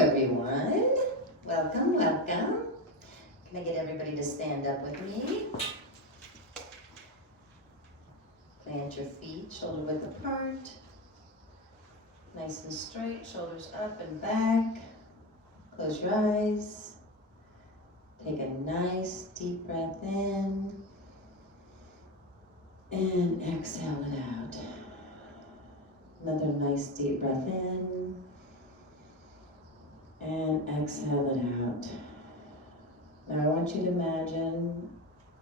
everyone. Welcome, welcome. Can I get everybody to stand up with me? Plant your feet shoulder width apart. Nice and straight, shoulders up and back. Close your eyes. Take a nice deep breath in. And exhale it out. Another nice deep breath in. And exhale it out. Now I want you to imagine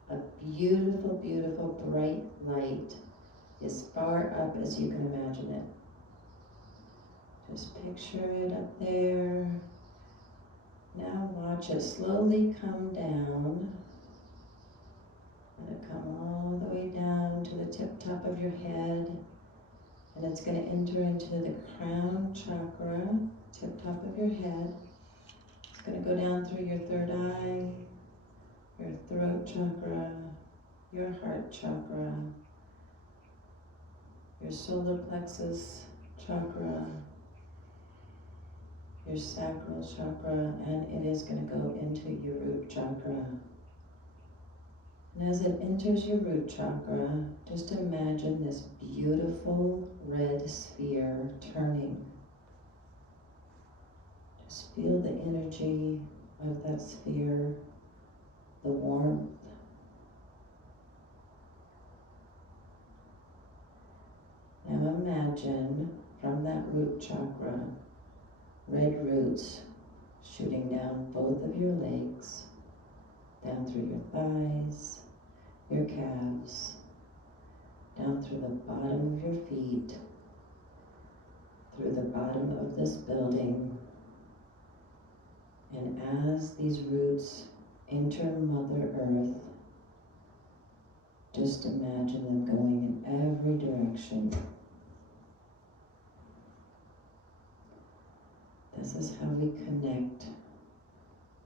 a beautiful, beautiful bright light as far up as you can imagine it. Just picture it up there. Now watch it slowly come down. Let it come all the way down to the tip top of your head. And it's going to enter into the crown chakra, tip top of your head. It's going to go down through your third eye, your throat chakra, your heart chakra, your solar plexus chakra, your sacral chakra, and it is going to go into your root chakra. And as it enters your root chakra, just imagine this beautiful red sphere turning. Just feel the energy of that sphere, the warmth. Now imagine from that root chakra, red roots shooting down both of your legs, down through your thighs, your calves, down through the bottom of your feet, through the bottom of this building. And as these roots enter Mother Earth, just imagine them going in every direction. This is how we connect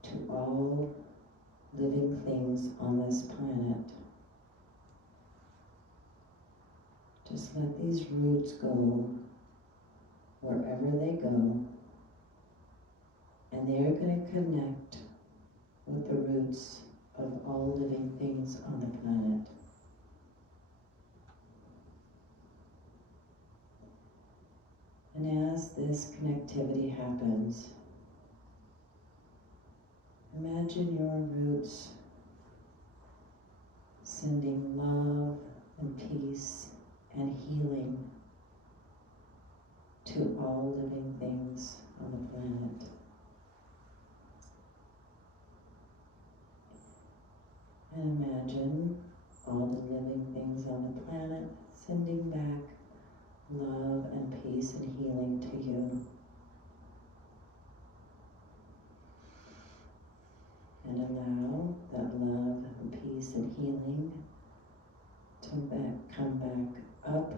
to all living things on this planet. Just let these roots go wherever they go, and they are going to connect with the roots of all living things on the planet. And as this connectivity happens, imagine your roots sending love and peace and healing to all living things on the planet. And imagine all the living things on the planet sending back love and peace and healing to you. And allow that love and peace and healing to come back up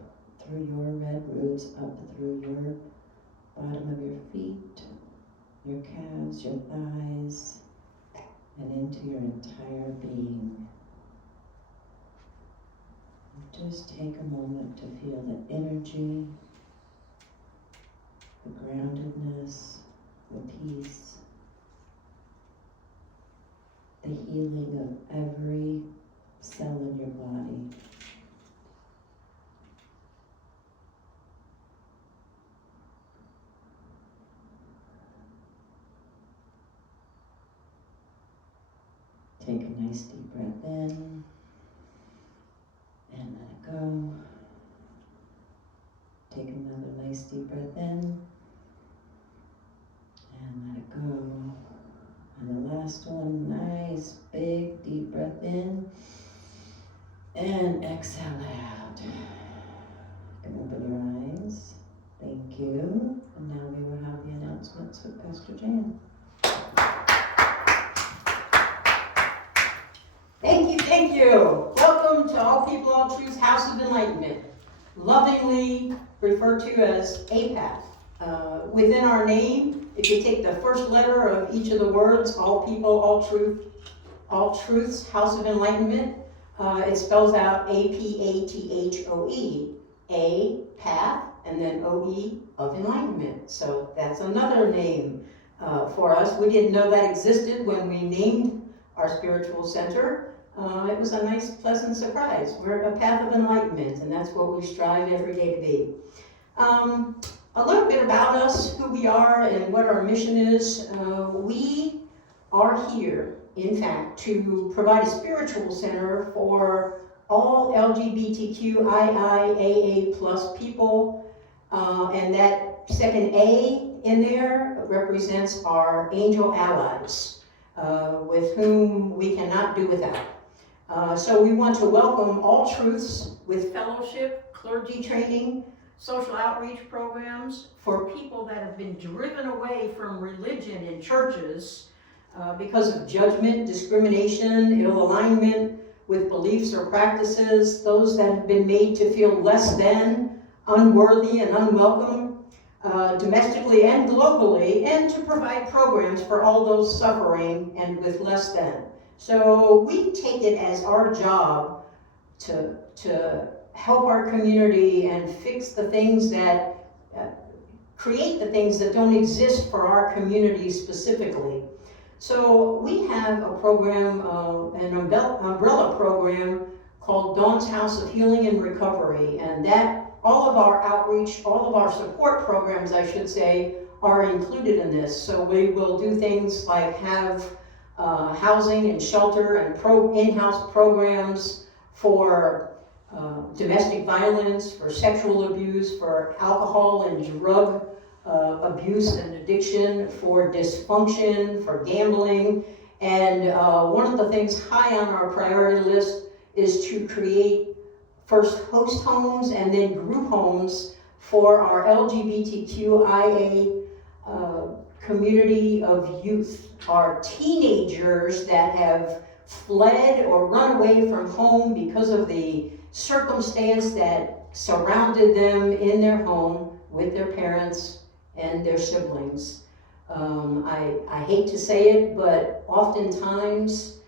through your red roots, up through your bottom of your feet, your calves, your thighs, and into your entire being. Just take a moment to feel the energy, the groundedness, the peace, the healing of every cell in your body. Take a nice deep breath in and let it go. Take another nice deep breath in and let it go. And the last one, nice big deep breath in and exhale it out. You can open your eyes. Thank you. And now we will have the announcements with Pastor Jan. Thank you. Welcome to All People, All Truths House of Enlightenment, lovingly referred to as APATH. Within our name, if you take the first letter of each of the words, All People, All Truths House of Enlightenment, it spells out APATHOE, A, path, and then OE of enlightenment. So that's another name for us. We didn't know that existed when we named our spiritual center. It was a nice, pleasant surprise. We're a path of enlightenment, and that's what we strive every day to be. A little bit about us, who we are, and what our mission is. We are here, in fact, to provide a spiritual center for all LGBTQIA+ people, and that second A in there represents our angel allies, with whom we cannot do without. So we want to welcome all truths with fellowship, clergy training, social outreach programs for people that have been driven away from religion in churches because of judgment, discrimination, ill alignment with beliefs or practices, those that have been made to feel less than, unworthy and unwelcome, domestically and globally, and to provide programs for all those suffering and with less than. So we take it as our job to help our community and fix the things that create the things that don't exist for our community specifically. So we have a program, an umbrella program called Dawn's House of Healing and Recovery, and that all of our outreach, all of our support programs, I should say, are included in this. So we will do things like have housing and shelter and in-house programs for domestic violence, for sexual abuse, for alcohol and drug abuse and addiction, for dysfunction, for gambling. And one of the things high on our priority list is to create first host homes and then group homes for our LGBTQIA community of youth, our teenagers that have fled or run away from home because of the circumstance that surrounded them in their home with their parents and their siblings. I hate to say it, but oftentimes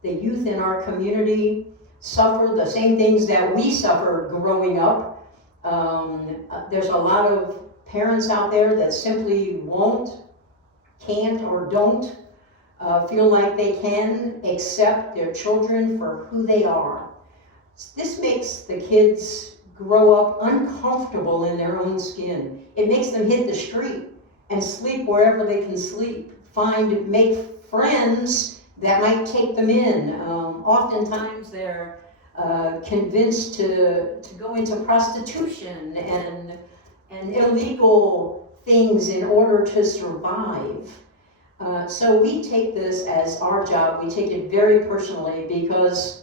the youth in our community suffer the same things that we suffered growing up. There's a lot of parents out there that simply won't, can't, or don't feel like they can accept their children for who they are. This makes the kids grow up uncomfortable in their own skin. It makes them hit the street and sleep wherever they can sleep, make friends that might take them in. Oftentimes they're convinced to go into prostitution and illegal things in order to survive. So we take this as our job. We take it very personally, because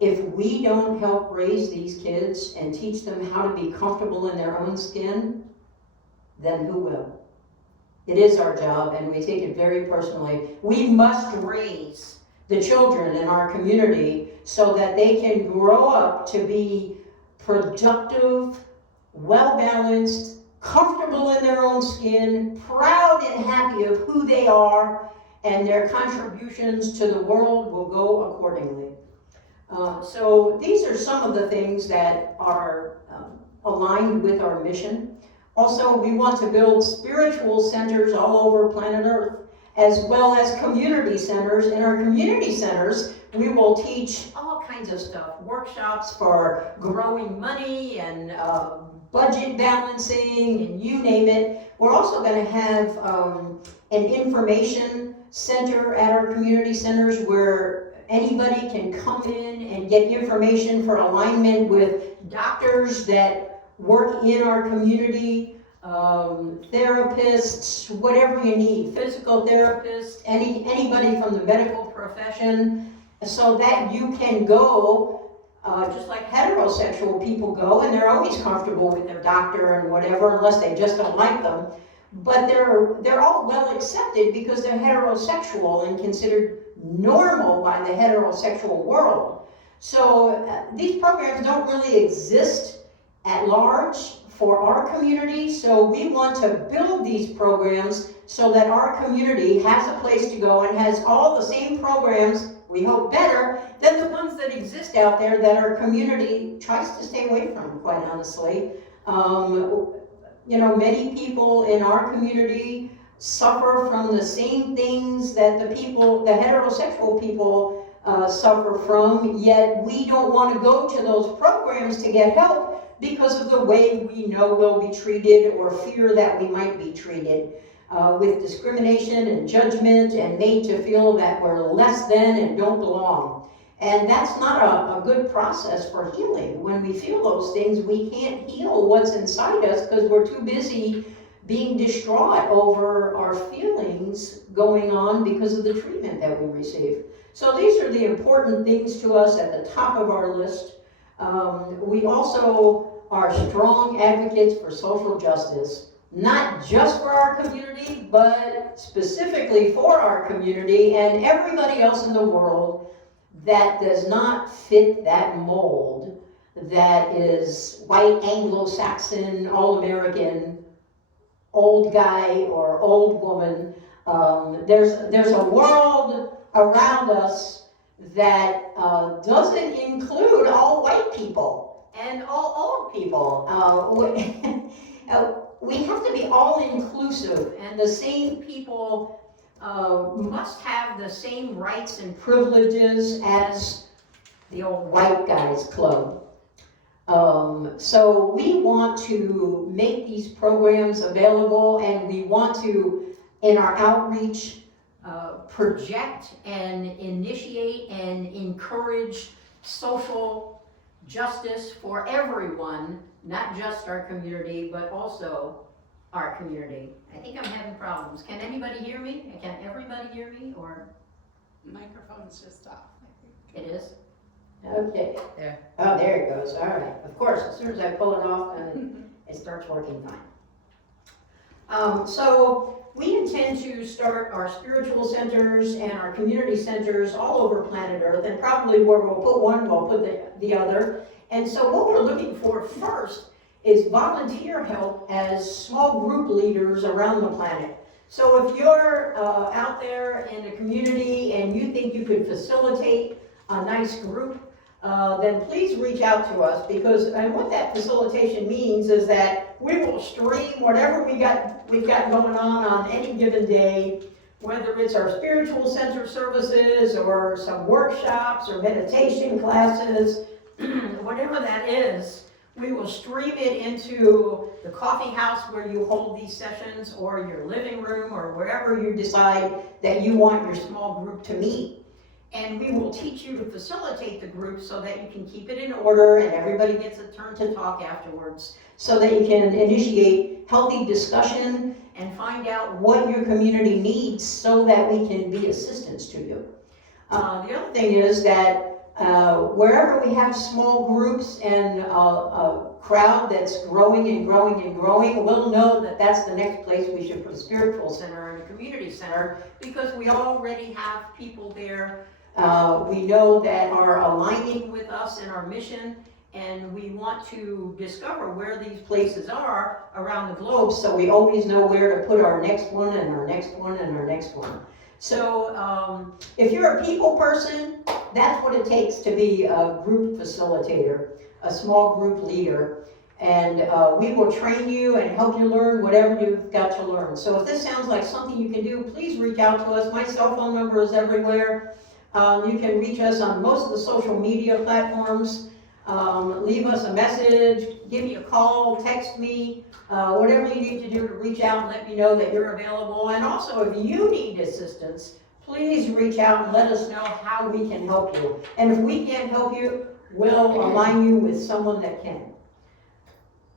if we don't help raise these kids and teach them how to be comfortable in their own skin, then who will? It is our job, and we take it very personally. We must raise the children in our community so that they can grow up to be productive, well-balanced, comfortable in their own skin, proud and happy of who they are, and their contributions to the world will go accordingly. So these are some of the things that are aligned with our mission. Also, we want to build spiritual centers all over planet Earth, as well as community centers. In our community centers, we will teach all kinds of stuff, workshops for growing money and budget balancing, and you name it. We're also going to have an information center at our community centers where anybody can come in and get information for alignment with doctors that work in our community, therapists, whatever you need, physical therapists, anybody from the medical profession, so that you can go just like heterosexual people go, and they're always comfortable with their doctor and whatever, unless they just don't like them. But they're all well accepted because they're heterosexual and considered normal by the heterosexual world. So these programs don't really exist at large for our community, so we want to build these programs so that our community has a place to go and has all the same programs, we hope better, than the ones that exist out there that our community tries to stay away from, quite honestly. Many people in our community suffer from the same things that the heterosexual people suffer from, yet we don't want to go to those programs to get help because of the way we know we'll be treated or fear that we might be treated with discrimination and judgment and made to feel that we're less than and don't belong. And that's not a good process for healing. When we feel those things, we can't heal what's inside us because we're too busy being distraught over our feelings going on because of the treatment that we receive. So these are the important things to us at the top of our list. We also are strong advocates for social justice, not just for our community, but specifically for our community and everybody else in the world that does not fit that mold that is white, Anglo-Saxon, all-American, old guy or old woman. There's a world around us that doesn't include all white people and all old people. We have to be all-inclusive, and the same people must have the same rights and privileges as the old white guys club. So we want to make these programs available, and we want to, in our outreach, project and initiate and encourage social justice for everyone, not just our community, but also our community. I think I'm having problems. Can anybody hear me? Can everybody hear me, or? Microphone's just off, I think. It is? Okay. There. Oh, there it goes. All right. Of course, as soon as I pull it off, it starts working fine. So we intend to start our spiritual centers and our community centers all over planet Earth, and probably where we'll put one, we'll put the other. And so what we're looking for first is volunteer help as small group leaders around the planet. So if you're out there in the community and you think you could facilitate a nice group, then please reach out to us, and what that facilitation means is that we will stream whatever we've got going on any given day, whether it's our spiritual center services or some workshops or meditation classes, whatever that is. We will stream it into the coffee house where you hold these sessions, or your living room, or wherever you decide that you want your small group to meet. And we will teach you to facilitate the group so that you can keep it in order and everybody gets a turn to talk afterwards, so that you can initiate healthy discussion and find out what your community needs so that we can be assistance to you. The other thing is that wherever we have small groups and a crowd that's growing and growing and growing, we'll know that that's the next place we should put a spiritual center and a community center, because we already have people there. We know that are aligning with us in our mission, and we want to discover where these places are around the globe, so we always know where to put our next one and our next one and our next one. So if you're a people person, that's what it takes to be a group facilitator, a small group leader. And we will train you and help you learn whatever you've got to learn. So if this sounds like something you can do, please reach out to us. My cell phone number is everywhere. You can reach us on most of the social media platforms. Leave us a message, give me a call, text me, whatever you need to do to reach out and let me know that you're available. And also, if you need assistance, please reach out and let us know how we can help you. And if we can't help you, we'll align you with someone that can.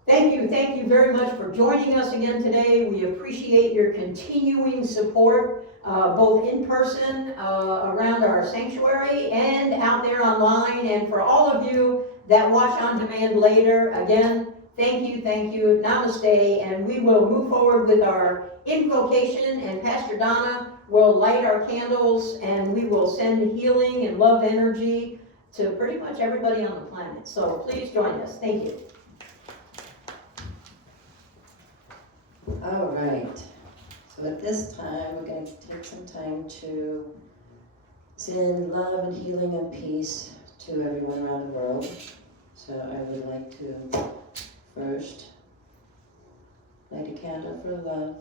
Thank you very much for joining us again today. We appreciate your continuing support, both in person around our sanctuary and out there online. And for all of you that watch on demand later, again, thank you, namaste, and we will move forward with our invocation, and Pastor Donna will light our candles, and we will send healing and love energy to pretty much everybody on the planet. So please join us. Thank you. All right. So at this time, we're going to take some time to send love and healing and peace to everyone around the world. So I would like to first light a candle for love.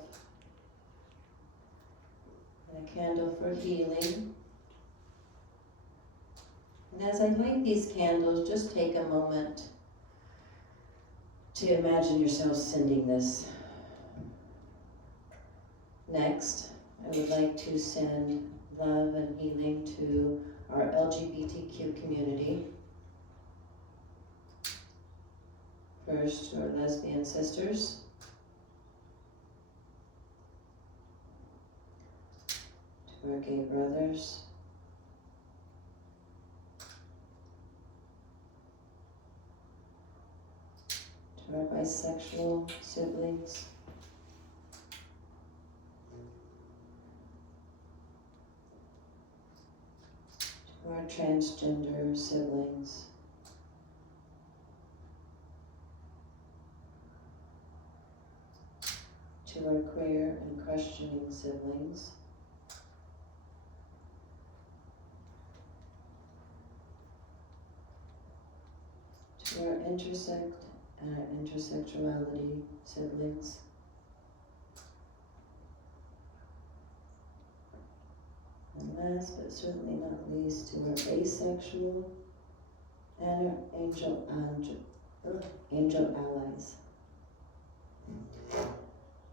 a candle for healing. And as I light these candles, just take a moment to imagine yourself sending this. Next, I would like to send love and healing to our LGBTQ community. First, to our lesbian sisters. To our gay brothers. To our bisexual siblings. To our transgender siblings. To our queer and questioning siblings. To our intersect and intersexuality siblings. And last but certainly not least, to our asexual and our angel allies.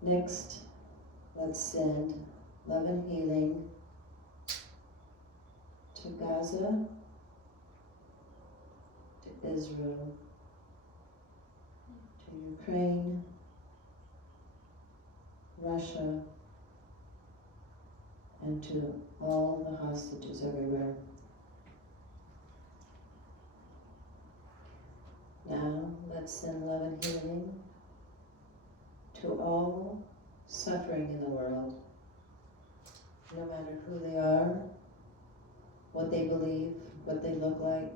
Next, let's send love and healing to Gaza, to Israel, to Ukraine, Russia, and to all the hostages everywhere. Now, let's send love and healing to all suffering in the world, no matter who they are, what they believe, what they look like,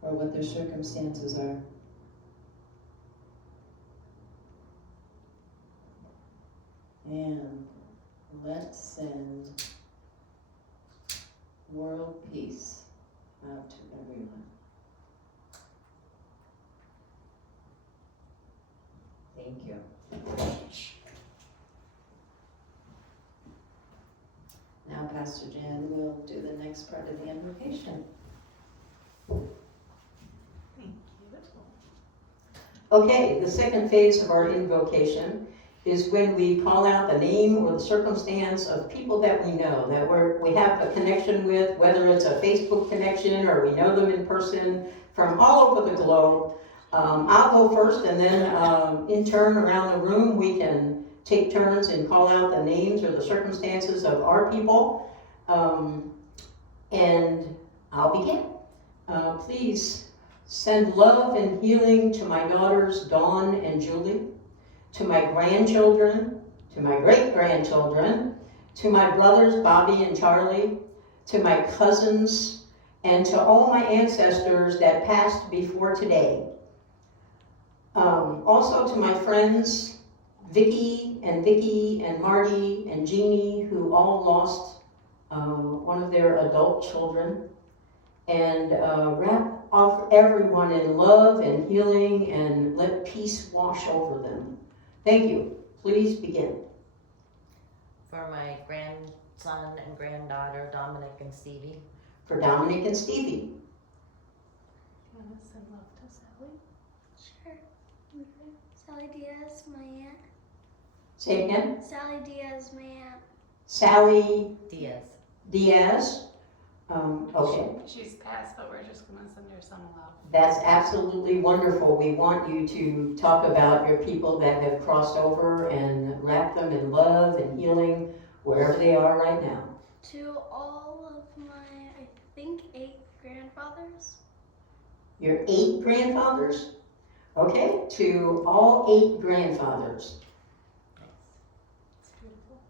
or what their circumstances are. And let's send world peace out to everyone. Thank you. Now, Pastor Jan will do the next part of the invocation. Thank you. Okay, the second phase of our invocation is when we call out the name or the circumstance of people that we know, that we have a connection with, whether it's a Facebook connection or we know them in person from all over the globe. I'll go first, and then in turn around the room we can take turns and call out the names or the circumstances of our people. And I'll begin. Please send love and healing to my daughters Dawn and Julie, to my grandchildren, to my great-grandchildren, to my brothers Bobby and Charlie, to my cousins, and to all my ancestors that passed before today. Also to my friends Vicky and Marty and Jeannie, who all lost one of their adult children, and wrap of everyone in love and healing, and let peace wash over them. Thank you. Please begin. For my grandson and granddaughter, Dominic and Stevie. For Dominic and Stevie. Can I send love to Sally? Sure. Okay. Sally Diaz, my aunt. Say it again. Sally Diaz, my aunt. Sally Diaz. Okay. She's passed, but we're just gonna send her some love. That's absolutely wonderful. We want you to talk about your people that have crossed over and wrap them in love and healing wherever they are right now. To all of my, I think, 8 grandfathers. Your 8 grandfathers? Okay, to all 8 grandfathers. It's beautiful.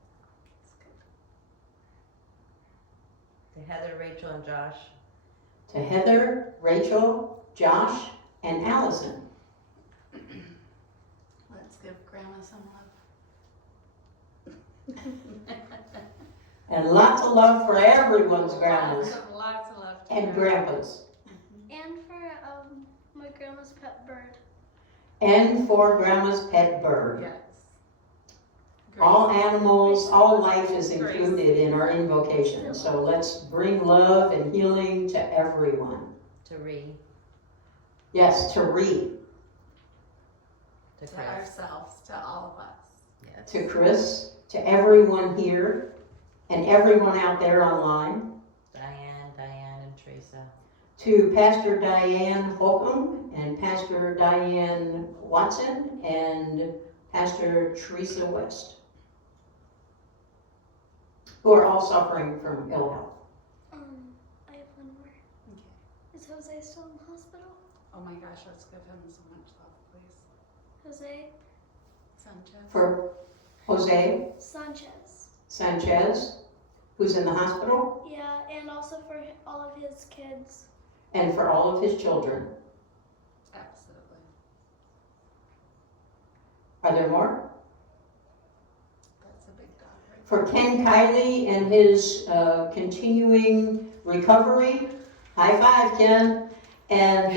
It's good. To Heather, Rachel, and Josh. To Heather, Rachel, Josh, and Allison. Let's give Grandma some love. And lots of love for everyone's grandmas Lots of love to and Grandma. grandpas. And for my grandma's pet bird. And for grandma's pet bird. Yes. All animals, all life is included in our invocation. So let's bring love and healing to everyone. To re. Yes, to re. To To Christ. ourselves, to all of us. Yes. To Chris, to everyone here, and everyone out there online. Diane, and Teresa. To Pastor Diane Holcomb and Pastor Diane Watson and Pastor Teresa West, who are all suffering from ill health. I have one more. Okay. Is Jose still in hospital? Oh my gosh, let's give him so much love, please. Jose Sanchez. For Jose Sanchez. Sanchez, who's in the hospital, Yeah, and also for all of his kids. and for all of his children. Absolutely. Are there more? That's a big dog, right? For Ken Kiley and his continuing recovery. High five, Ken. And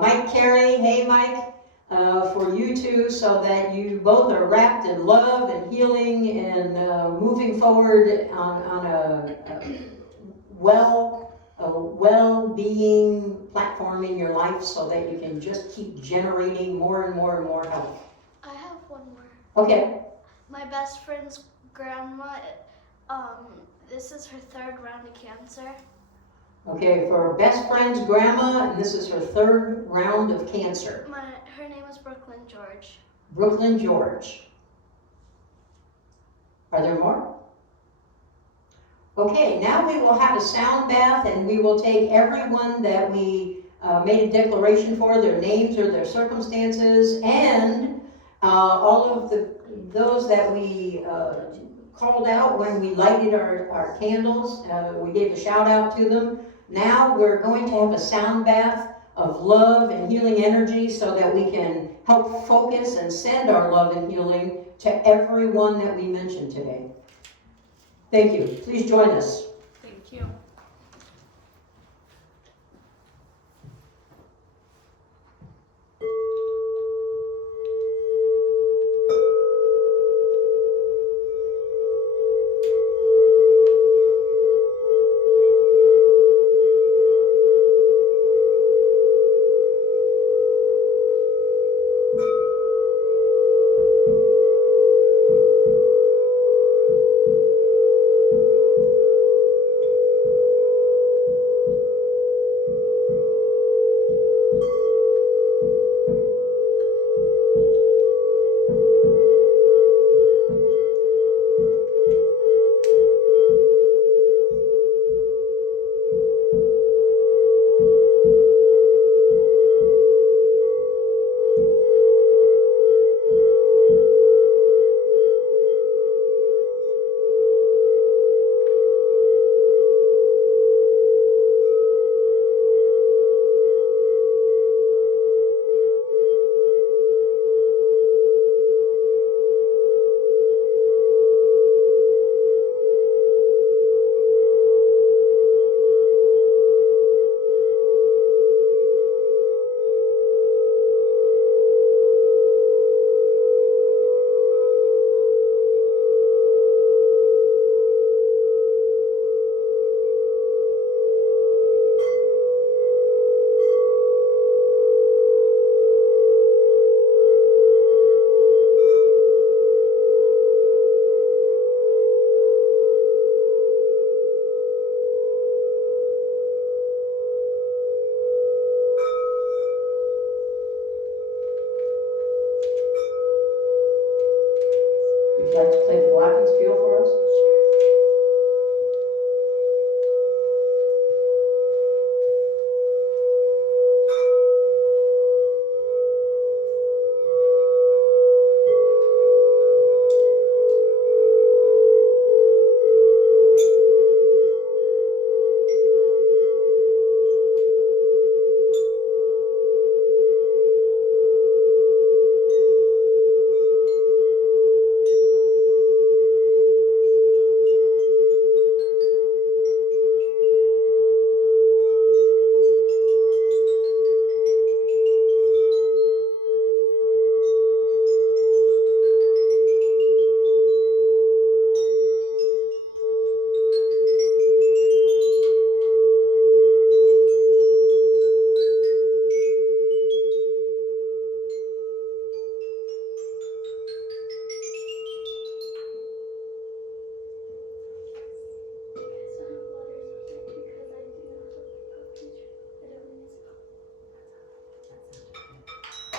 Mike Carey, hey Mike, for you two, so that you both are wrapped in love and healing and moving forward on a well-being platform in your life, so that you can just keep generating more and more and more health. I have one more. Okay. My best friend's grandma, this is her third round of cancer. Okay, for best friend's grandma, and this is her third round of cancer. Her name is Brooklyn George. Brooklyn George. Are there more? Okay, now we will have a sound bath, and we will take everyone that we made a declaration for, their names or their circumstances, and all of those that we called out when we lighted our candles. We gave a shout out to them. Now we're going to have a sound bath of love and healing energy, so that we can help focus and send our love and healing to everyone that we mentioned today. Thank you. Please join us. Thank you.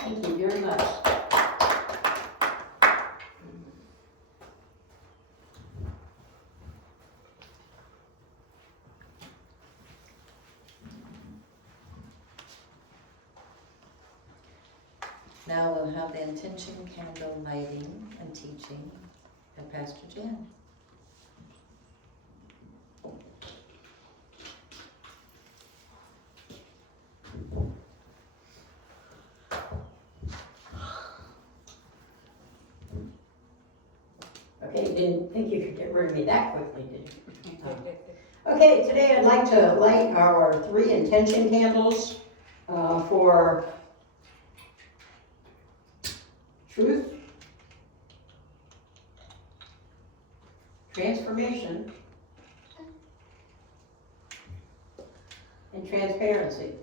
Thank you very much. Now we'll have the intention candle lighting and teaching at Pastor Jan. Okay, you didn't think you could get rid of me that quickly, did you? Okay, today I'd like to light our 3 intention candles for truth, transformation, and transparency.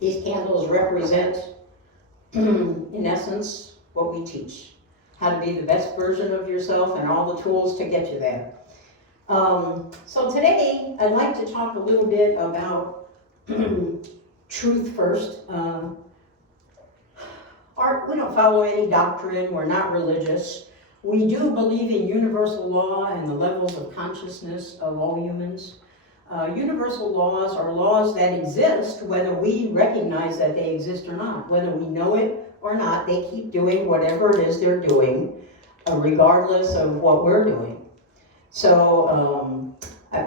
These candles represent, in essence, what we teach. How to be the best version of yourself and all the tools to get you there. So today, I'd like to talk a little bit about truth first. We don't follow any doctrine. We're not religious. We do believe in universal law and the levels of consciousness of all humans. Universal laws are laws that exist whether we recognize that they exist or not. Whether we know it or not, they keep doing whatever it is they're doing, regardless of what we're doing. So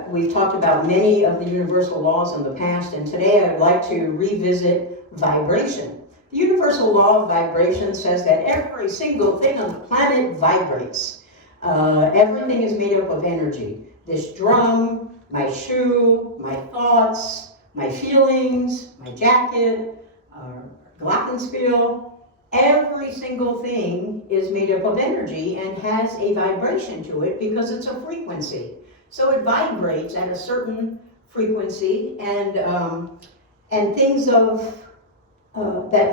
we've talked about many of the universal laws in the past, and today I'd like to revisit vibration. The universal law of vibration says that every single thing on the planet vibrates. Everything is made up of energy. This drum, my shoe, my thoughts, my feelings, my jacket, glockenspiel, every single thing is made up of energy and has a vibration to it because it's a frequency. So it vibrates at a certain frequency, and things that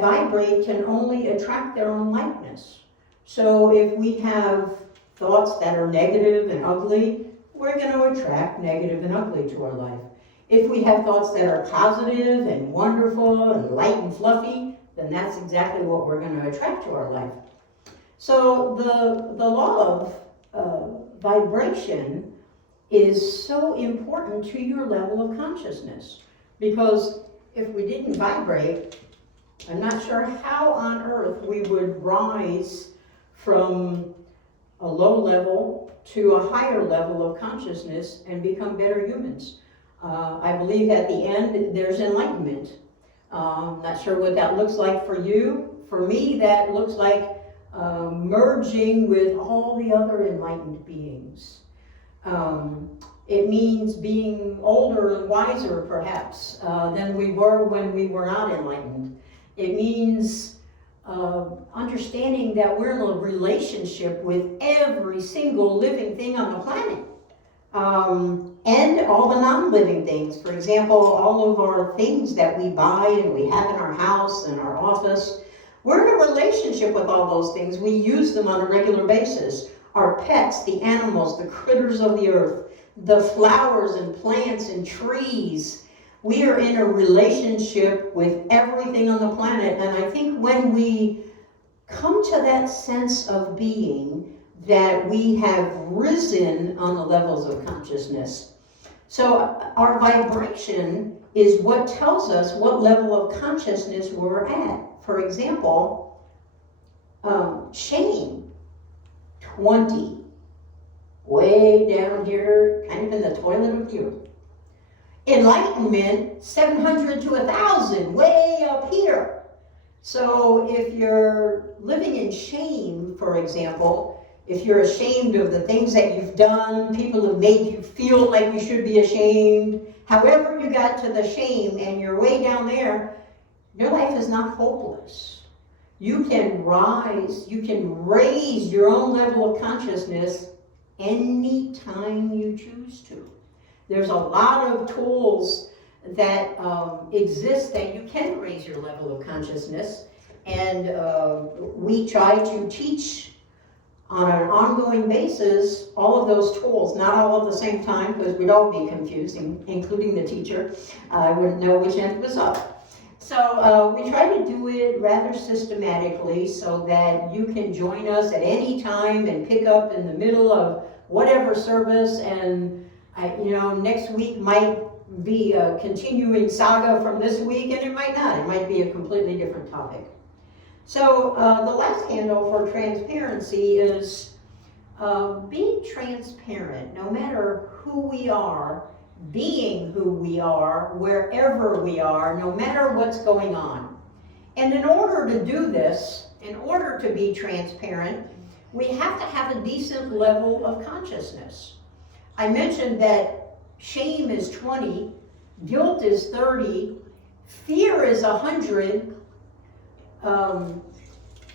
vibrate can only attract their own likeness. So if we have thoughts that are negative and ugly, we're going to attract negative and ugly to our life. If we have thoughts that are positive and wonderful and light and fluffy, then that's exactly what we're going to attract to our life. So the law of vibration is so important to your level of consciousness, because if we didn't vibrate, I'm not sure how on earth we would rise from a low level to a higher level of consciousness and become better humans. I believe at the end there's enlightenment. Not sure what that looks like for you. For me, that looks like merging with all the other enlightened beings. It means being older and wiser, perhaps, than we were when we were not enlightened. It means understanding that we're in a relationship with every single living thing on the planet, and all the non-living things. For example, all of our things that we buy and we have in our house and our office, we're in a relationship with all those things. We use them on a regular basis. Our pets, the animals, the critters of the earth, the flowers and plants and trees. We are in a relationship with everything on the planet. And I think when we come to that sense of being, that we have risen on the levels of consciousness. So our vibration is what tells us what level of consciousness we're at. For example, shame, 20. Way down here, kind of in the toilet of the earth. Enlightenment, 700 to 1,000, way up here. So if you're living in shame, for example, if you're ashamed of the things that you've done, people have made you feel like you should be ashamed, however you got to the shame and you're way down there, your life is not hopeless. You can rise, you can raise your own level of consciousness anytime you choose to. There's a lot of tools that exist that you can raise your level of consciousness, and we try to teach on an ongoing basis all of those tools, not all at the same time, because we'd all be confused, including the teacher. I wouldn't know which end was up. So we try to do it rather systematically so that you can join us at any time and pick up in the middle of whatever service. And next week might be a continuing saga from this week, and it might not. It might be a completely different topic. So the last handle for transparency is being transparent, no matter who we are, being who we are, wherever we are, no matter what's going on. And in order to do this, in order to be transparent, we have to have a decent level of consciousness. I mentioned that shame is 20, guilt is 30, fear is 100,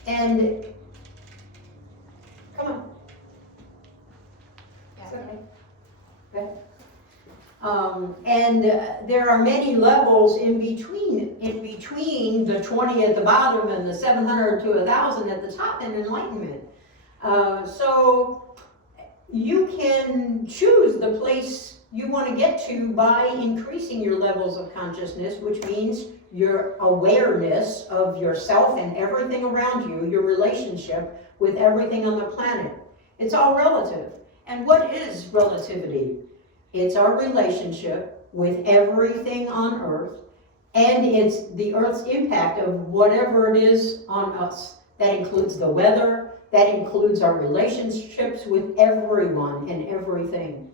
and come on. It's okay. Go ahead. And there are many levels in between the 20 at the bottom and the 700 to 1,000 at the top in enlightenment. So you can choose the place you want to get to by increasing your levels of consciousness, which means your awareness of yourself and everything around you, your relationship with everything on the planet. It's all relative. And what is relativity? It's our relationship with everything on Earth, and it's the Earth's impact of whatever it is on us. That includes the weather, that includes our relationships with everyone and everything.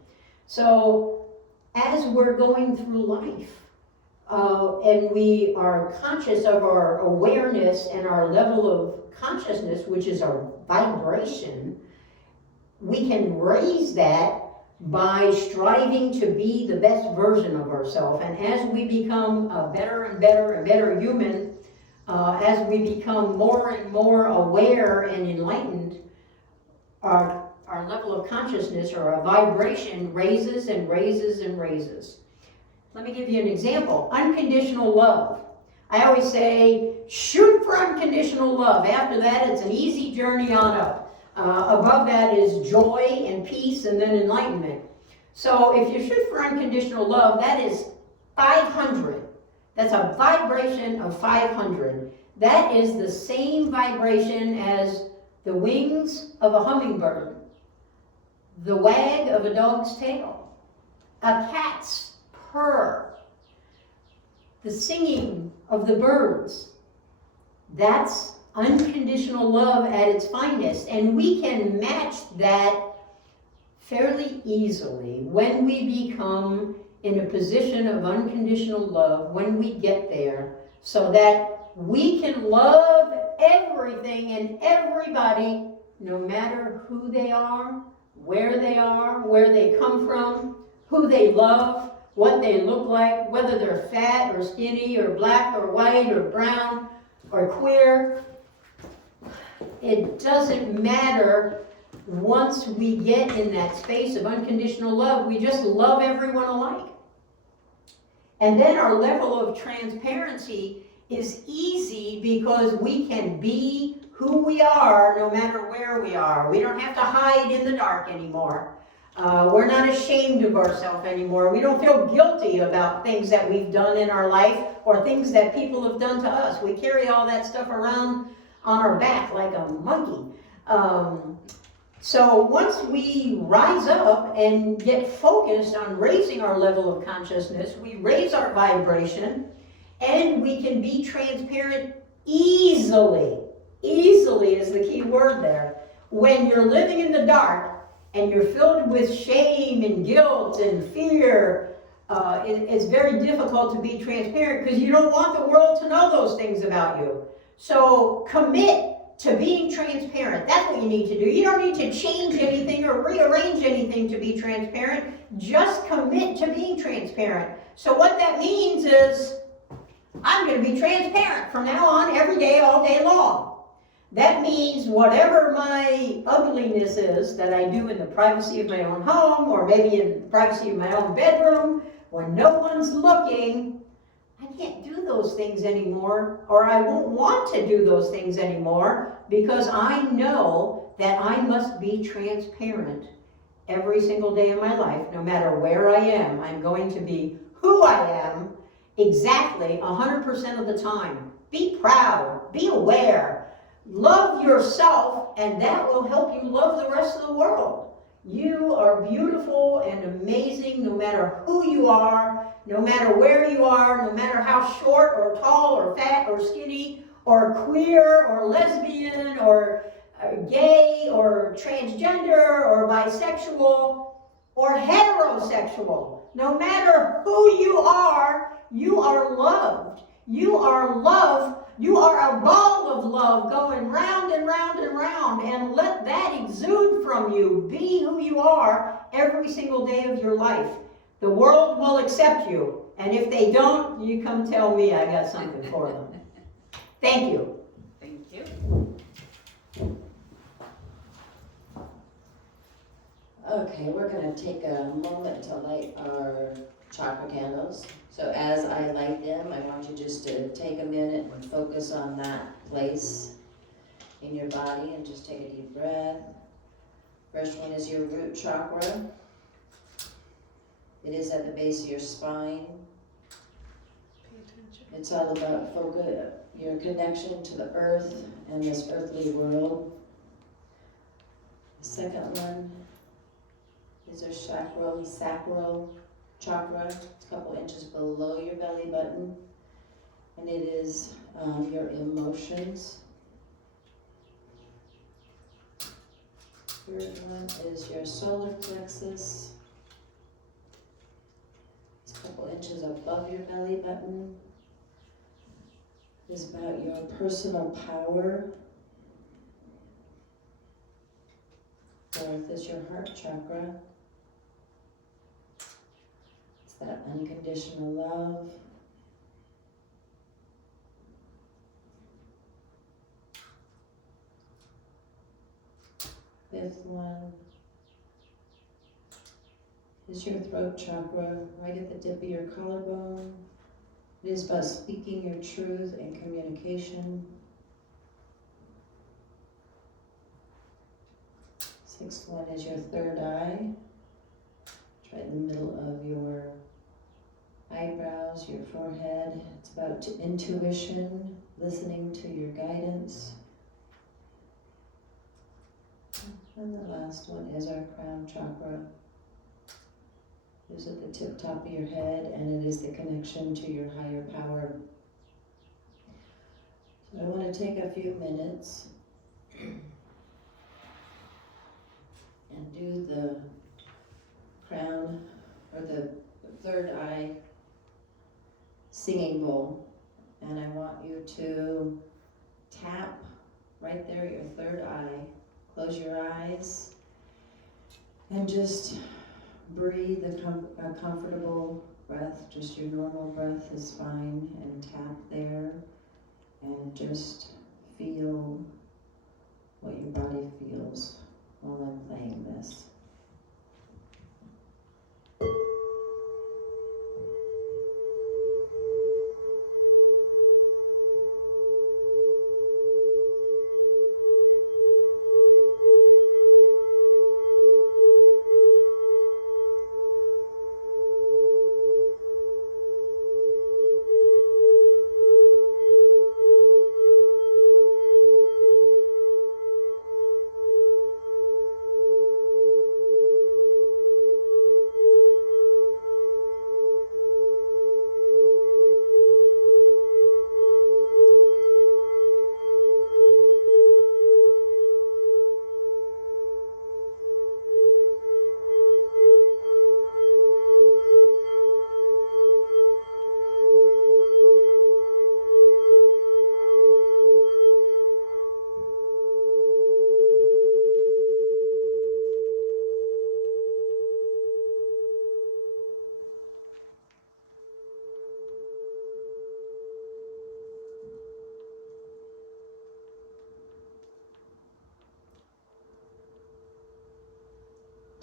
So as we're going through life, and we are conscious of our awareness and our level of consciousness, which is our vibration, we can raise that by striving to be the best version of ourselves. And as we become a better and better and better human, as we become more and more aware and enlightened, our level of consciousness or our vibration raises and raises and raises. Let me give you an example. Unconditional love. I always say, shoot for unconditional love. After that, it's an easy journey on up. Above that is joy and peace and then enlightenment. So if you shoot for unconditional love, that is 500. That's a vibration of 500. That is the same vibration as the wings of a hummingbird, the wag of a dog's tail, a cat's purr, the singing of the birds. That's unconditional love at its finest, and we can match that fairly easily when we become in a position of unconditional love, when we get there, so that we can love everything and everybody, no matter who they are, where they come from, who they love, what they look like, whether they're fat or skinny or black or white or brown or queer. It doesn't matter. Once we get in that space of unconditional love, we just love everyone alike. And then our level of transparency is easy because we can be who we are no matter where we are. We don't have to hide in the dark anymore. We're not ashamed of ourselves anymore. We don't feel guilty about things that we've done in our life or things that people have done to us. We carry all that stuff around on our back like a monkey. So once we rise up and get focused on raising our level of consciousness, we raise our vibration, and we can be transparent easily. Easily is the key word there. When you're living in the dark and you're filled with shame and guilt and fear, it's very difficult to be transparent because you don't want the world to know those things about you. So commit to being transparent. That's what you need to do. You don't need to change anything or rearrange anything to be transparent. Just commit to being transparent. So what that means is, I'm going to be transparent from now on, every day, all day long. That means whatever my ugliness is that I do in the privacy of my own home, or maybe in the privacy of my own bedroom, when no one's looking, I can't do those things anymore, or I won't want to do those things anymore, because I know that I must be transparent every single day of my life. No matter where I am, I'm going to be who I am exactly 100% of the time. Be proud, be aware, love yourself, and that will help you love the rest of the world. You are beautiful and amazing no matter who you are, no matter where you are, no matter how short or tall or fat or skinny or queer or lesbian or gay or transgender or bisexual or heterosexual. No matter who you are loved. You are love. You are a ball of love going round and round and round, and let that exude from you. Be who you are every single day of your life. The world will accept you, and if they don't, you come tell me. I got something for them. Thank you. Thank you. Okay, we're gonna take a moment to light our chakra candles. So as I light them, I want you just to take a minute and focus on that place in your body and just take a deep breath. First one is your root chakra. It is at the base of your spine. It's all about focus, your connection to the earth and this earthly world. The second one is your sacral chakra. It's a couple inches below your belly button, and it is your emotions. Third one is your solar plexus. It's a couple inches above your belly button. It's about your personal power. Fourth is your heart chakra. It's that unconditional love. Fifth one is your throat chakra, right at the tip of your collarbone. It is about speaking your truth and communication. Sixth one is your third eye. It's right in the middle of your eyebrows, your forehead. It's about intuition, listening to your guidance. And the last one is our crown chakra. It is at the tip top of your head, and it is the connection to your higher power. So I want to take a few minutes and do the crown or the third eye singing bowl. And I want you to tap right there at your third eye. Close your eyes and just breathe a comfortable breath. Just your normal breath is fine, and tap there and just feel what your body feels while I'm playing this.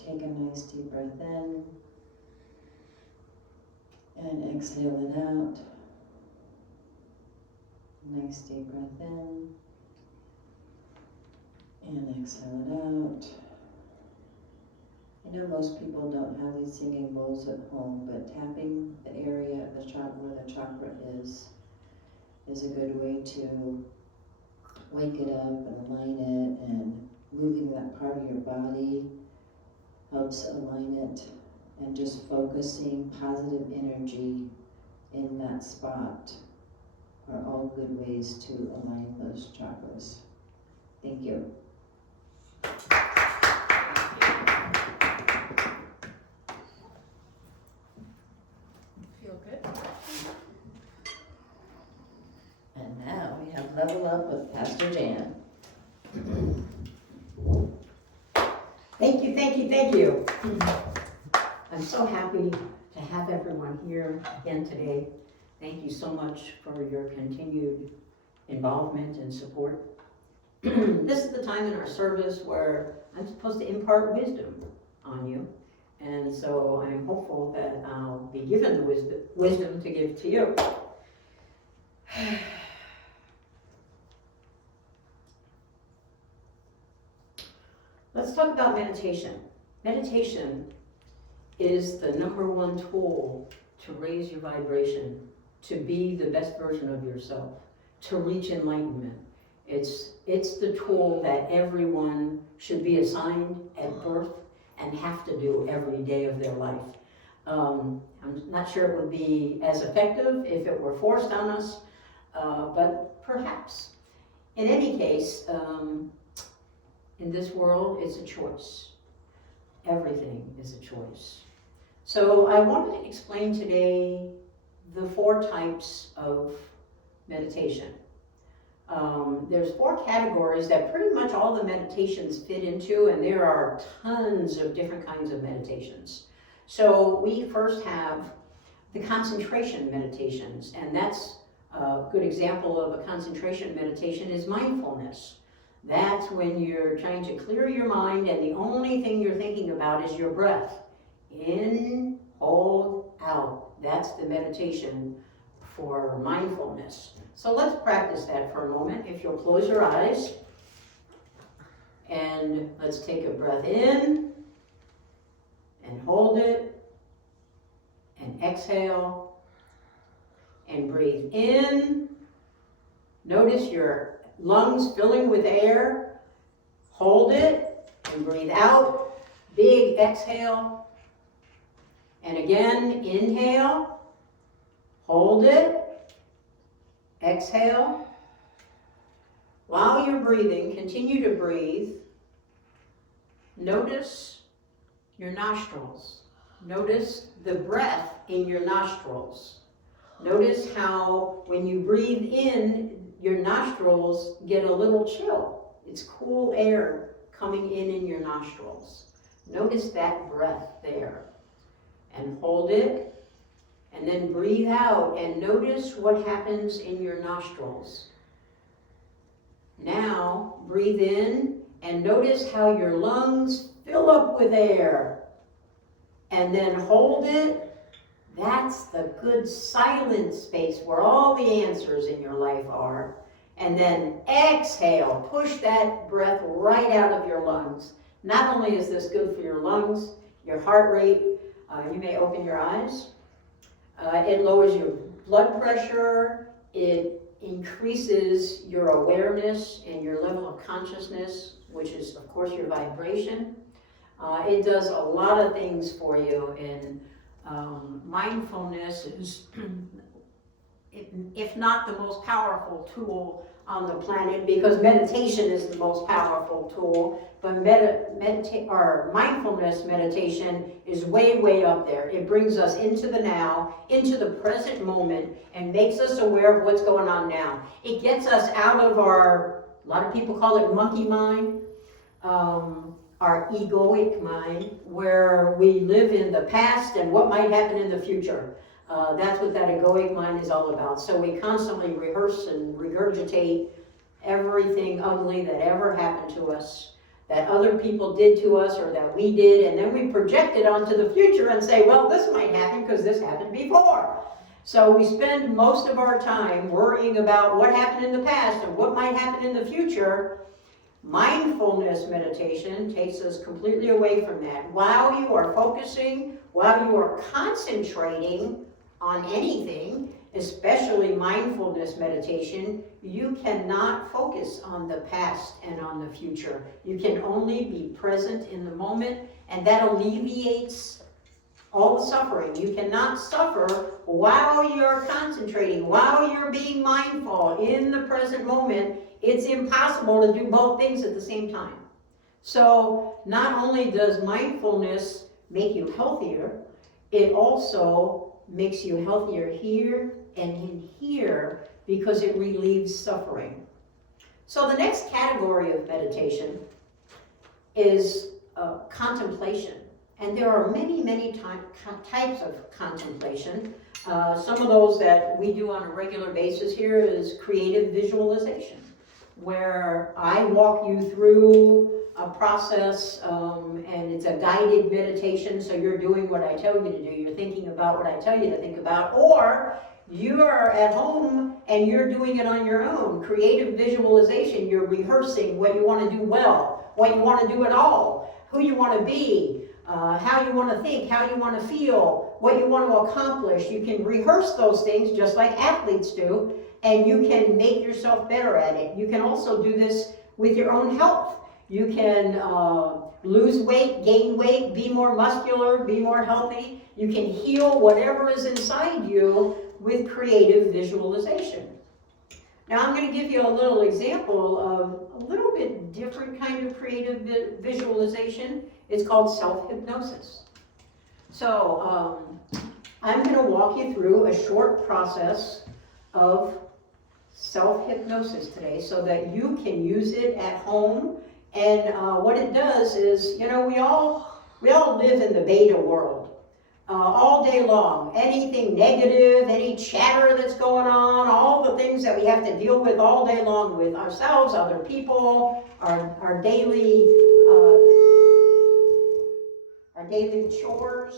Take a nice deep breath in and exhale it out. Nice deep breath in. And exhale it out. I know most people don't have these singing bowls at home, but tapping the area of the where the chakra is a good way to wake it up and align it, and moving that part of your body helps align it, and just focusing positive energy in that spot are all good ways to align those chakras. Thank you. Feel good? And now we have Level Up with Pastor Jan. Thank you, thank you, thank you. I'm so happy to have everyone here again today. Thank you so much for your continued involvement and support. This is the time in our service where I'm supposed to impart wisdom on you. And so I'm hopeful that I'll be given the wisdom to give to you. Let's talk about meditation. Meditation is the number one tool to raise your vibration, to be the best version of yourself, to reach enlightenment. It's the tool that everyone should be assigned at birth and have to do every day of their life. I'm not sure it would be as effective if it were forced on us, but perhaps. In any case, in this world, it's a choice. Everything is a choice. So I wanted to explain today the 4 types of meditation. There's 4 categories that pretty much all the meditations fit into, and there are tons of different kinds of meditations. So we first have the concentration meditations, and that's a good example of a concentration meditation is mindfulness. That's when you're trying to clear your mind and the only thing you're thinking about is your breath. In, hold, out. That's the meditation for mindfulness. So let's practice that for a moment. If you'll close your eyes, and let's take a breath in and hold it and exhale and breathe in. Notice your lungs filling with air. Hold it and breathe out. Big exhale. And again, inhale. Hold it. Exhale. While you're breathing, continue to breathe. Notice your nostrils. Notice the breath in your nostrils. Notice how when you breathe in, your nostrils get a little chill. It's cool air coming in your nostrils. Notice that breath there. And hold it. And then breathe out and notice what happens in your nostrils. Now breathe in and notice how your lungs fill up with air. And then hold it. That's the good silent space where all the answers in your life are. And then exhale. Push that breath right out of your lungs. Not only is this good for your lungs, your heart rate, you may open your eyes. It lowers your blood pressure. It increases your awareness and your level of consciousness, which is, of course, your vibration. It does a lot of things for you, and mindfulness is, if not the most powerful tool on the planet, because meditation is the most powerful tool, but mindfulness meditation is way, way up there. It brings us into the now, into the present moment, and makes us aware of what's going on now. It gets us out of a lot of people call it monkey mind, our egoic mind, where we live in the past and what might happen in the future. That's what that egoic mind is all about. So we constantly rehearse and regurgitate everything ugly that ever happened to us, that other people did to us or that we did, and then we project it onto the future and say, well, this might happen because this happened before. So we spend most of our time worrying about what happened in the past and what might happen in the future. Mindfulness meditation takes us completely away from that. While you are focusing, while you are concentrating on anything, especially mindfulness meditation, you cannot focus on the past and on the future. You can only be present in the moment, and that alleviates all the suffering. You cannot suffer while you're concentrating, while you're being mindful in the present moment. It's impossible to do both things at the same time. So not only does mindfulness make you healthier, it also makes you healthier here and in here because it relieves suffering. So the next category of meditation is contemplation. And there are many, many types of contemplation. Some of those that we do on a regular basis here is creative visualization, where I walk you through a process and it's a guided meditation, so you're doing what I tell you to do. You're thinking about what I tell you to think about, or you're at home and you're doing it on your own. Creative visualization, you're rehearsing what you want to do well, what you want to do at all, who you want to be, how you want to think, how you want to feel, what you want to accomplish. You can rehearse those things just like athletes do, and you can make yourself better at it. You can also do this with your own health. You can lose weight, gain weight, be more muscular, be more healthy. You can heal whatever is inside you with creative visualization. Now I'm going to give you a little example of a little bit different kind of creative visualization. It's called self-hypnosis. So I'm going to walk you through a short process of self-hypnosis today so that you can use it at home. And what it does is, you know, we all live in the beta world all day long. Anything negative, any chatter that's going on, all the things that we have to deal with all day long with ourselves, other people, our daily chores,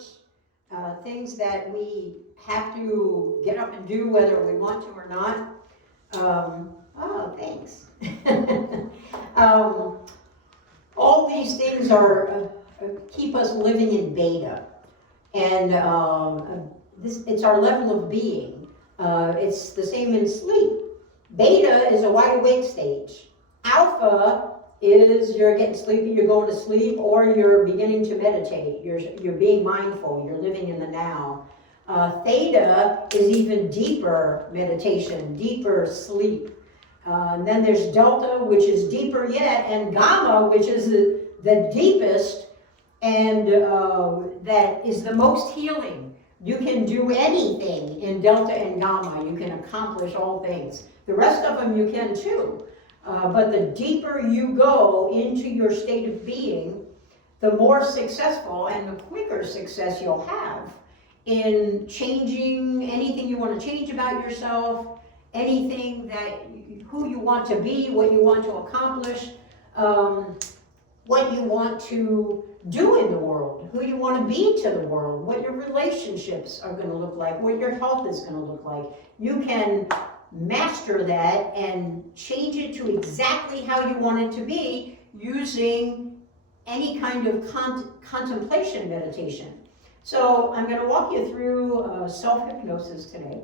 things that we have to get up and do whether we want to or not. Oh, thanks. All these things keep us living in beta, and it's our level of being. It's the same in sleep. Beta is a wide awake stage. Alpha is you're getting sleepy, you're going to sleep, or you're beginning to meditate. You're being mindful. You're living in the now. Theta is even deeper meditation, deeper sleep. And then there's delta, which is deeper yet, and gamma, which is the deepest, and that is the most healing. You can do anything in delta and gamma. You can accomplish all things. The rest of them you can too. But the deeper you go into your state of being, the more successful and the quicker success you'll have in changing anything you want to change about yourself, anything who you want to be, what you want to accomplish, what you want to do in the world, who you want to be to the world, what your relationships are going to look like, what your health is going to look like. You can master that and change it to exactly how you want it to be using any kind of contemplation meditation. So I'm going to walk you through self-hypnosis today,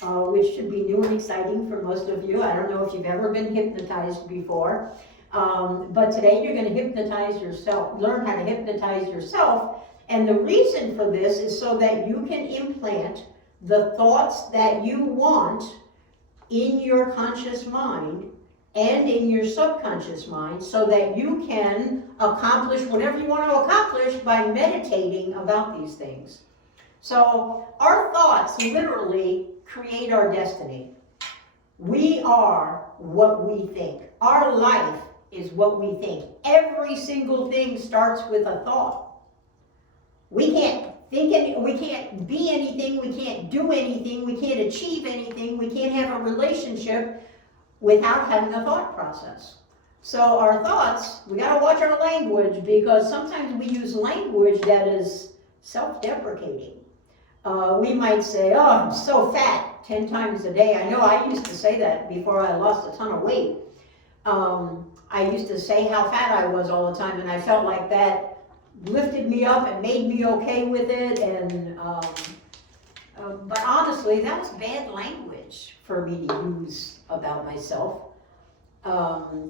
which should be new and exciting for most of you. I don't know if you've ever been hypnotized before, but today you're going to hypnotize yourself, learn how to hypnotize yourself. And the reason for this is so that you can implant the thoughts that you want in your conscious mind and in your subconscious mind, so that you can accomplish whatever you want to accomplish by meditating about these things. So our thoughts literally create our destiny. We are what we think. Our life is what we think. Every single thing starts with a thought. We can't think we can't be anything, we can't do anything, we can't achieve anything, we can't have a relationship without having a thought process. So our thoughts, we got to watch our language, because sometimes we use language that is self-deprecating. We might say, oh, I'm so fat 10 times a day. I know I used to say that before I lost a ton of weight. I used to say how fat I was all the time, and I felt like that lifted me up and made me okay with it. And but honestly, that was bad language for me to use about myself.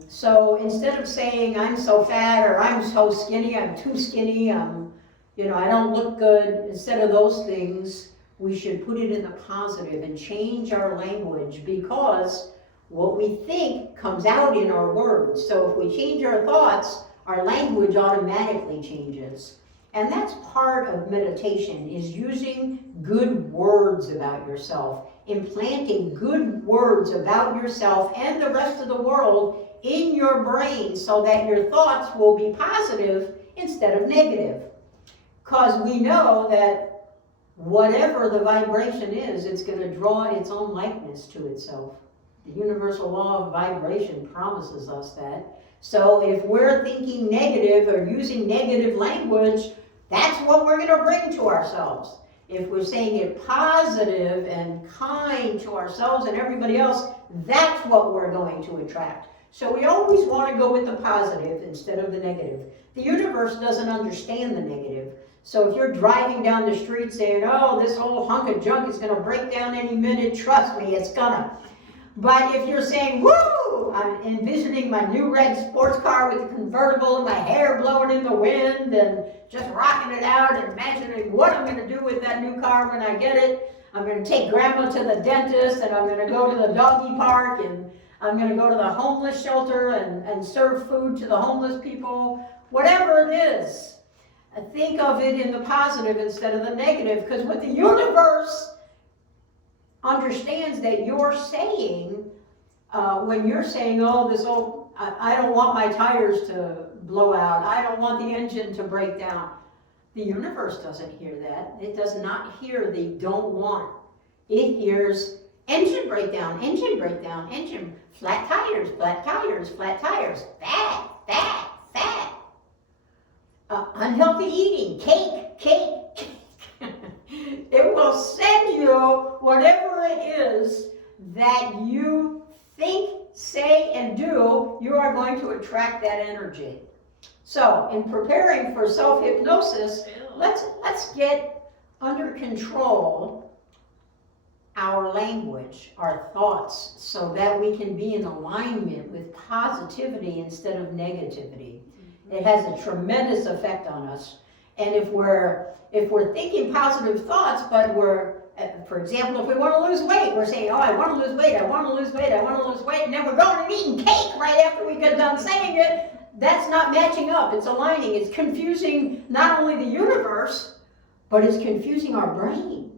So instead of saying I'm so fat or I'm so skinny, I'm too skinny, I don't look good, instead of those things, we should put it in the positive and change our language, because what we think comes out in our words. So if we change our thoughts, our language automatically changes. And that's part of meditation, is using good words about yourself, implanting good words about yourself and the rest of the world in your brain so that your thoughts will be positive instead of negative. Because we know that whatever the vibration is, it's going to draw its own likeness to itself. The universal law of vibration promises us that. So if we're thinking negative or using negative language, that's what we're going to bring to ourselves. If we're saying it positive and kind to ourselves and everybody else, that's what we're going to attract. So we always want to go with the positive instead of the negative. The universe doesn't understand the negative. So if you're driving down the street saying, oh, this old hunk of junk is going to break down any minute, trust me, it's gonna. But if you're saying, woo, I'm envisioning my new red sports car with the convertible and my hair blowing in the wind and just rocking it out and imagining what I'm going to do with that new car when I get it. I'm going to take grandma to the dentist, and I'm going to go to the doggy park, and I'm going to go to the homeless shelter and serve food to the homeless people. Whatever it is, think of it in the positive instead of the negative, because what the universe understands that you're saying, when you're saying, oh, I don't want my tires to blow out, I don't want the engine to break down. The universe doesn't hear that. It does not hear the don't want. It hears engine breakdown, engine, flat tires, flat tires, fat. Unhealthy eating, cake. It will send you whatever it is that you think, say, and do. You are going to attract that energy. So, in preparing for self-hypnosis, let's get under control our language, our thoughts, so that we can be in alignment with positivity instead of negativity. It has a tremendous effect on us. And if we're thinking positive thoughts, but for example, if we want to lose weight, we're saying, oh, I want to lose weight, and then we're going and eating cake right after we get done saying it, that's not matching up. It's aligning. It's confusing not only the universe, but it's confusing our brain.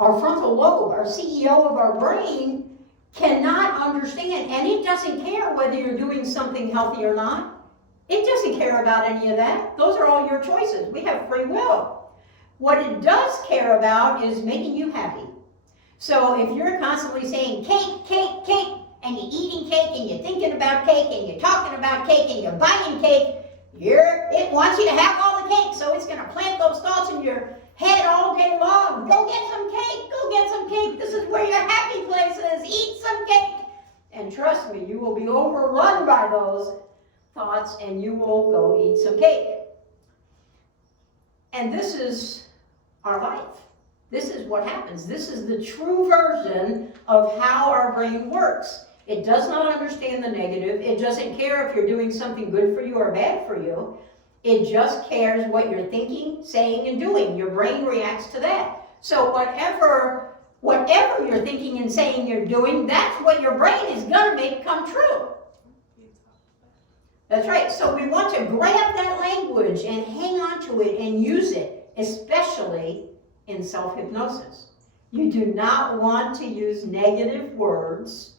Our frontal lobe, our CEO of our brain, cannot understand, and it doesn't care whether you're doing something healthy or not. It doesn't care about any of that. Those are all your choices. We have free will. What it does care about is making you happy. So if you're constantly saying cake, and you're eating cake, and you're thinking about cake, and you're talking about cake, and you're buying cake, it wants you to have all the cake, so it's going to plant those thoughts in your head all day long. Go get some cake, this is where your happy place is, eat some cake. And trust me, you will be overrun by those thoughts, and you will go eat some cake. And this is our life. This is what happens. This is the true version of how our brain works. It does not understand the negative. It doesn't care if you're doing something good for you or bad for you. It just cares what you're thinking, saying, and doing. Your brain reacts to that. So whatever you're thinking and saying you're doing, that's what your brain is going to make come true. That's right. So we want to grab that language and hang on to it and use it, especially in self-hypnosis. You do not want to use negative words,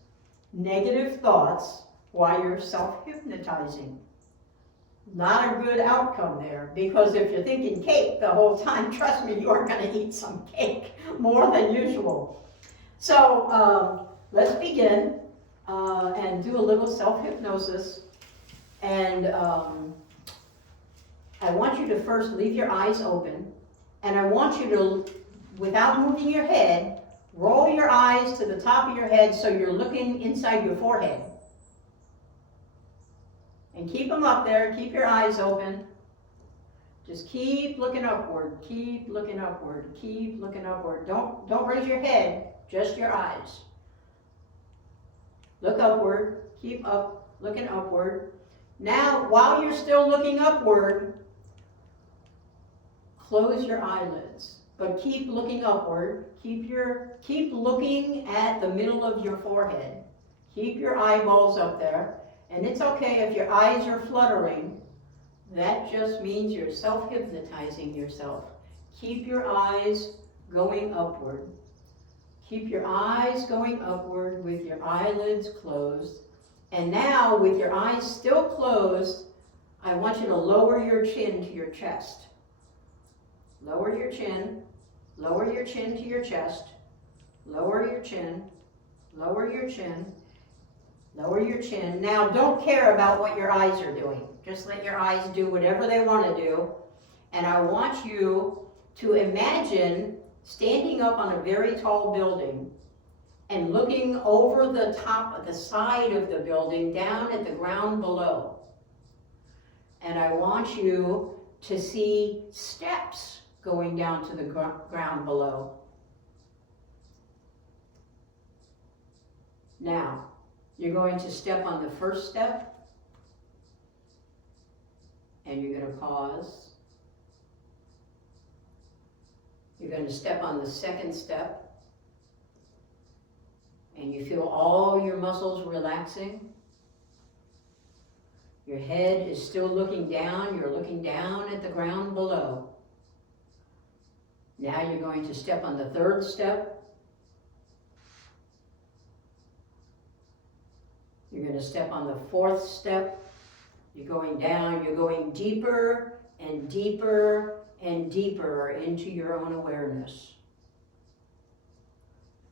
negative thoughts while you're self-hypnotizing. Not a good outcome there, because if you're thinking cake the whole time, trust me, you are going to eat some cake more than usual. So let's begin and do a little self-hypnosis. And I want you to first leave your eyes open And I want you to, without moving your head, roll your eyes to the top of your head so you're looking inside your forehead. And keep them up there, keep your eyes open. Just keep looking upward, keep looking upward, keep looking upward. Don't raise your head, just your eyes. Look upward, keep up, looking upward. Now, while you're still looking upward, close your eyelids, but keep looking upward. Keep looking at the middle of your forehead. Keep your eyeballs up there. And it's okay if your eyes are fluttering. That just means you're self-hypnotizing yourself. Keep your eyes going upward. Keep your eyes going upward with your eyelids closed. And now, with your eyes still closed, I want you to lower your chin to your chest. Lower your chin to your chest. Lower your chin, lower your chin, lower your chin. Now, don't care about what your eyes are doing. Just let your eyes do whatever they want to do. And I want you to imagine standing up on a very tall building and looking over the top of the side of the building down at the ground below. And I want you to see steps going down to the ground below. Now, you're going to step on the first step, and you're going to pause. You're going to step on the second step, and you feel all your muscles relaxing. Your head is still looking down. You're looking down at the ground below. Now you're going to step on the third step. You're going to step on the fourth step. You're going down. You're going deeper and deeper and deeper into your own awareness.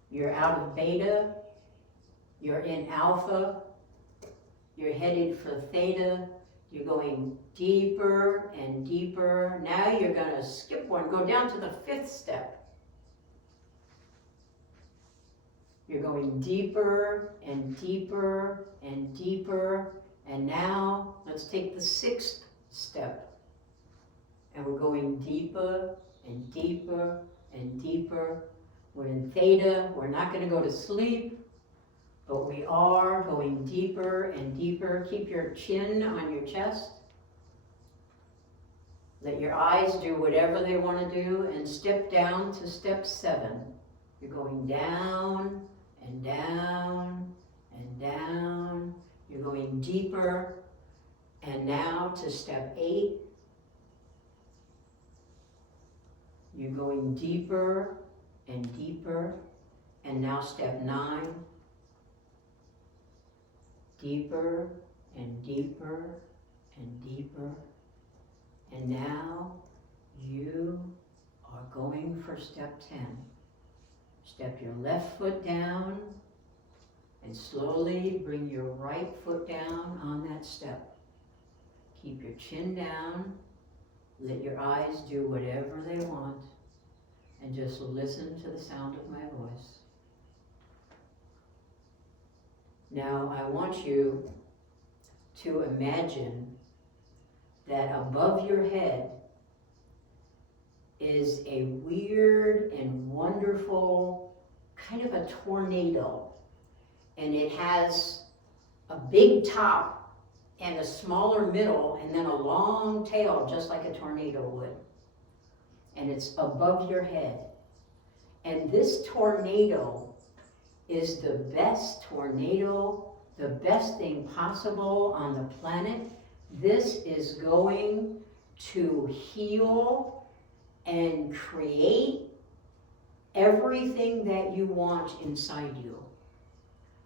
You're out of beta. You're in alpha. You're headed for theta. You're going deeper and deeper. Now you're going to skip one. Go down to the fifth step. You're going deeper and deeper and deeper. And now let's take the sixth step. And we're going deeper and deeper and deeper. We're in theta. We're not going to go to sleep, but we are going deeper and deeper. Keep your chin on your chest. Let your eyes do whatever they want to do, and step down to step 7. You're going down and down and down. You're going deeper. And now to step 8. You're going deeper and deeper. And now step 9. Deeper and deeper and deeper. And now you are going for step 10. Step your left foot down and slowly bring your right foot down on that step. Keep your chin down. Let your eyes do whatever they want, and just listen to the sound of my voice. Now I want you to imagine that above your head is a weird and wonderful kind of a tornado. And it has a big top and a smaller middle and then a long tail, just like a tornado would. And it's above your head. And this tornado is the best tornado, the best thing possible on the planet. This is going to heal and create everything that you want inside you.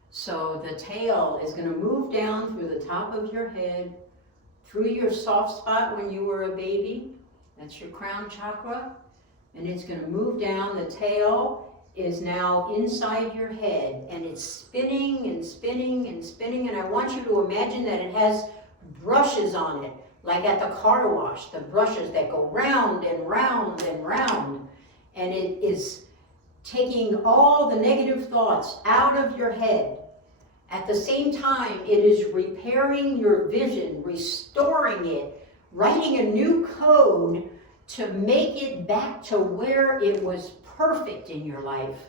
So the tail is going to move down through the top of your head, through your soft spot when you were a baby. That's your crown chakra. And it's going to move down. The tail is now inside your head, and it's spinning and spinning and spinning. And I want you to imagine that it has brushes on it, like at the car wash, the brushes that go round and round and round. And it is taking all the negative thoughts out of your head. At the same time, it is repairing your vision, restoring it, writing a new code to make it back to where it was perfect in your life.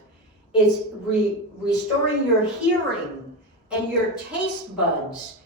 It's restoring your hearing and your taste buds.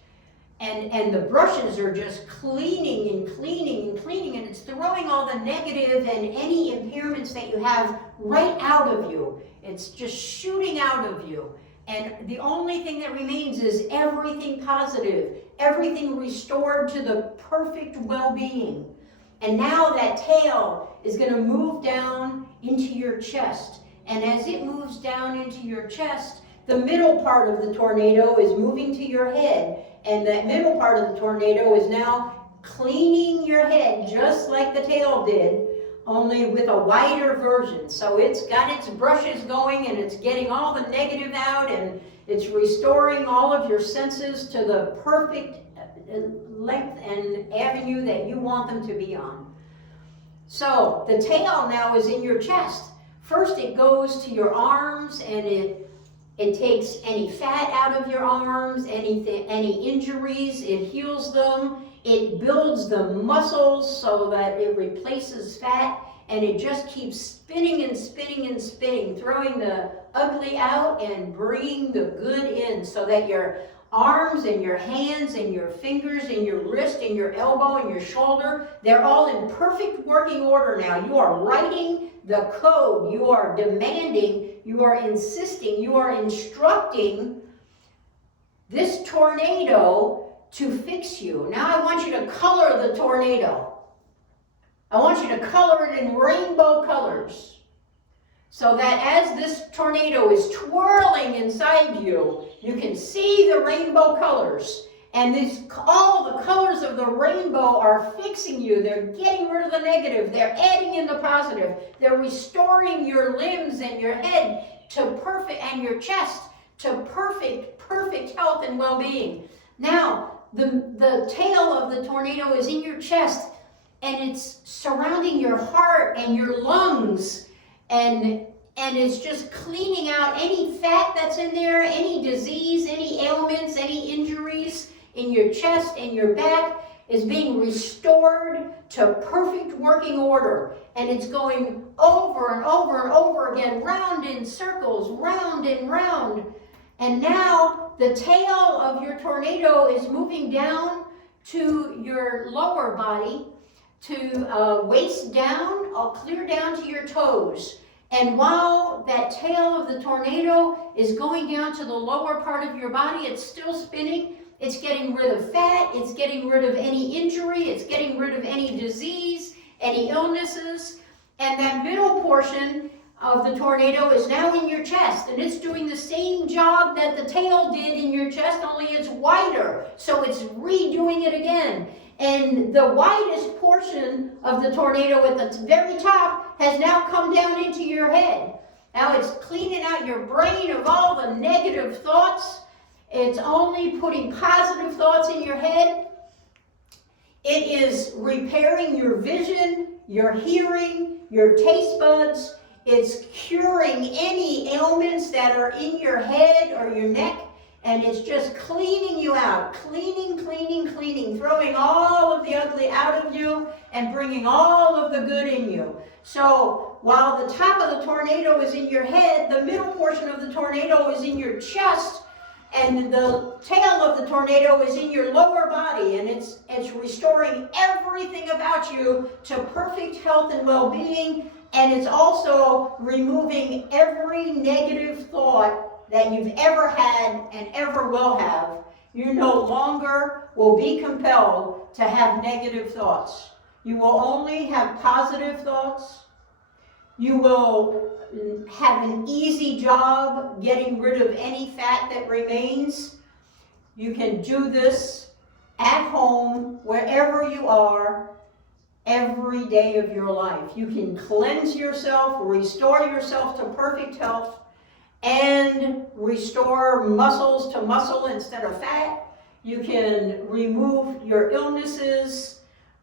And the brushes are just cleaning and cleaning and cleaning, and it's throwing all the negative and any impairments that you have right out of you. It's just shooting out of you. And the only thing that remains is everything positive, everything restored to the perfect well-being. And now that tail is going to move down into your chest. And as it moves down into your chest, the middle part of the tornado is moving to your head. And that middle part of the tornado is now cleaning your head just like the tail did, only with a wider version. So it's got its brushes going and it's getting all the negative out and it's restoring all of your senses to the perfect length and avenue that you want them to be on. So the tail now is in your chest. First it goes to your arms and it takes any fat out of your arms, any injuries, it heals them. It builds the muscles so that it replaces fat, and it just keeps spinning and spinning and spinning, throwing the ugly out and bringing the good in so that your arms and your hands and your fingers and your wrist and your elbow and your shoulder, they're all in perfect working order now. You are writing the code, you are demanding, you are insisting, you are instructing this tornado to fix you. Now I want you to color the tornado. I want you to color it in rainbow colors so that as this tornado is twirling inside you, you can see the rainbow colors. And all the colors of the rainbow are fixing you. They're getting rid of the negative. They're adding in the positive. They're restoring your limbs and your head to perfect, and your chest to perfect health and well-being. Now, the tail of the tornado is in your chest, and it's surrounding your heart and your lungs, and it's just cleaning out any fat that's in there, any disease, any ailments, any injuries in your chest and your back is being restored to perfect working order. And it's going over and over and over again, round in circles, round and round. And now the tail of your tornado is moving down to your lower body, to waist down, clear down to your toes. And while that tail of the tornado is going down to the lower part of your body, it's still spinning. It's getting rid of fat. It's getting rid of any injury. It's getting rid of any disease, any illnesses. And that middle portion of the tornado is now in your chest. And it's doing the same job that the tail did in your chest, only it's wider. So it's redoing it again. And the widest portion of the tornado at the very top has now come down into your head. Now it's cleaning out your brain of all the negative thoughts. It's only putting positive thoughts in your head. It is repairing your vision, your hearing, your taste buds. It's curing any ailments that are in your head or your neck. And it's just cleaning you out, cleaning, throwing all of the ugly out of you and bringing all of the good in you. So while the top of the tornado is in your head, the middle portion of the tornado is in your chest, and the tail of the tornado is in your lower body, and it's restoring everything about you to perfect health and well-being, and it's also removing every negative thought that you've ever had and ever will have. You no longer will be compelled to have negative thoughts. You will only have positive thoughts. You will have an easy job getting rid of any fat that remains. You can do this at home, wherever you are, every day of your life. You can cleanse yourself, restore yourself to perfect health, and restore muscles to muscle instead of fat. You can remove your illnesses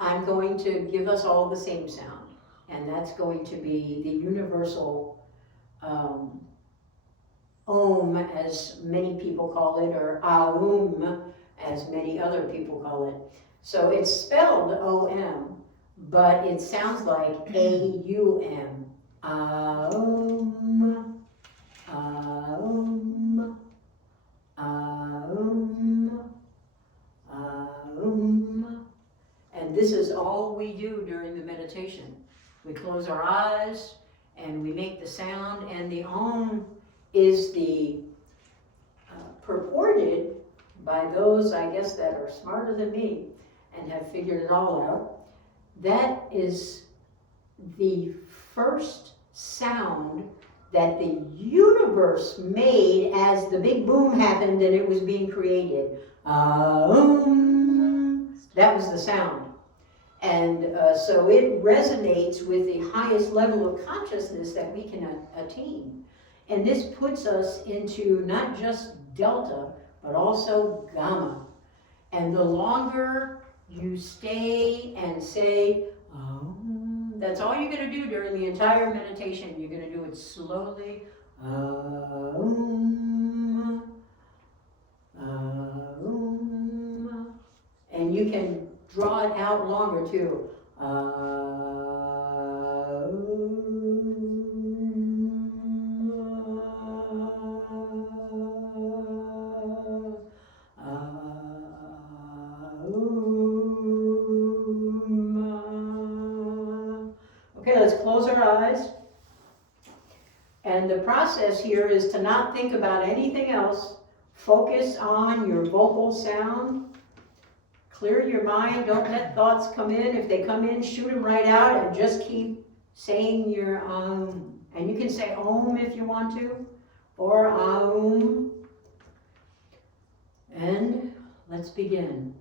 I'm going to give us all the same sound, and that's going to be the universal Om, as many people call it, or Aum, as many other people call it. So it's spelled O-M, but it sounds like A-U-M. Aum, Aum, Aum, Aum. And this is all we do during the meditation. We close our eyes and we make the sound, and the Om is the purported by those, I guess, that are smarter than me and have figured it all out. That is the first sound that the universe made as the big boom happened and it was being created. That was the sound. And so it resonates with the highest level of consciousness that we can attain. And this puts us into not just delta, but also gamma. And the longer you stay and say, that's all you're going to do during the entire meditation. You're going to do it slowly. And you can draw it out longer too. Okay, let's close our eyes. And the process here is to not think about anything else. Focus on your vocal sound. Clear your mind. Don't let thoughts come in. If they come in, shoot them right out and just keep saying your And you can say Om if you want to, or Aum. And let's begin.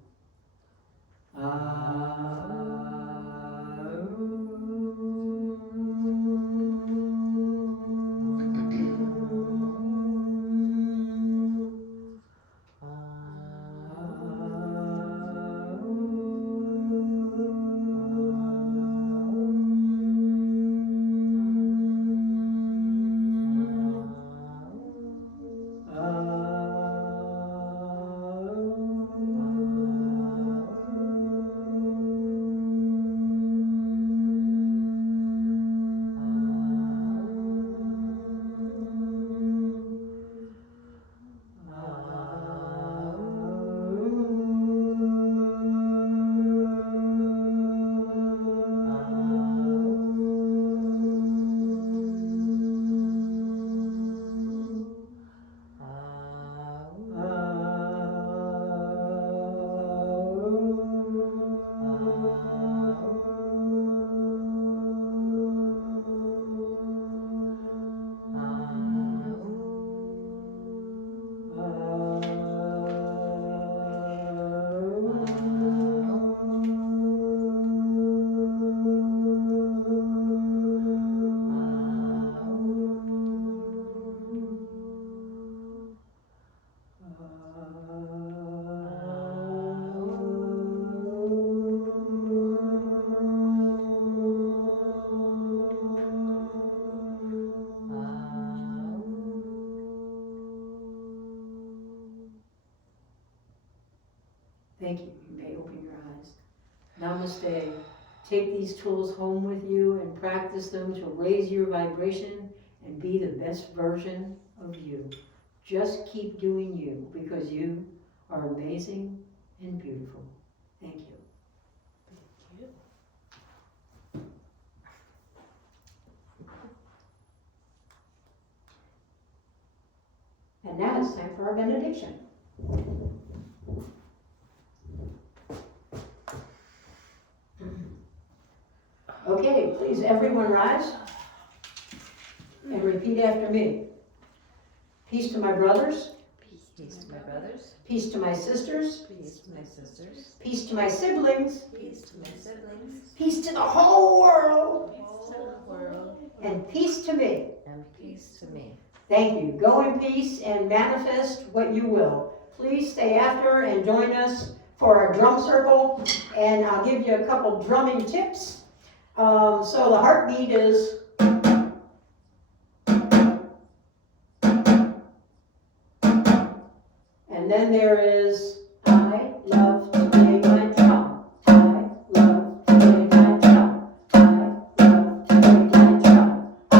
Thank you. You may open your eyes. Namaste. Take these tools home with you and practice them to raise your vibration and be the best version of you. Just keep doing you because you are amazing and beautiful. Thank you. Thank you. And now it's time for our benediction. Okay, please everyone rise and repeat after me. Peace to my brothers. Peace to my brothers. Peace to my sisters. Peace to my sisters. Peace to my siblings. Peace to my siblings. Peace to the whole world. Whole world. And peace to me. And peace to me. Thank you. Go in peace and manifest what you will. Please stay after and join us for our drum circle, and I'll give you a couple drumming tips. So the heartbeat is and then there is I love to play my drum. I love to play my drum. I love to play my drum. I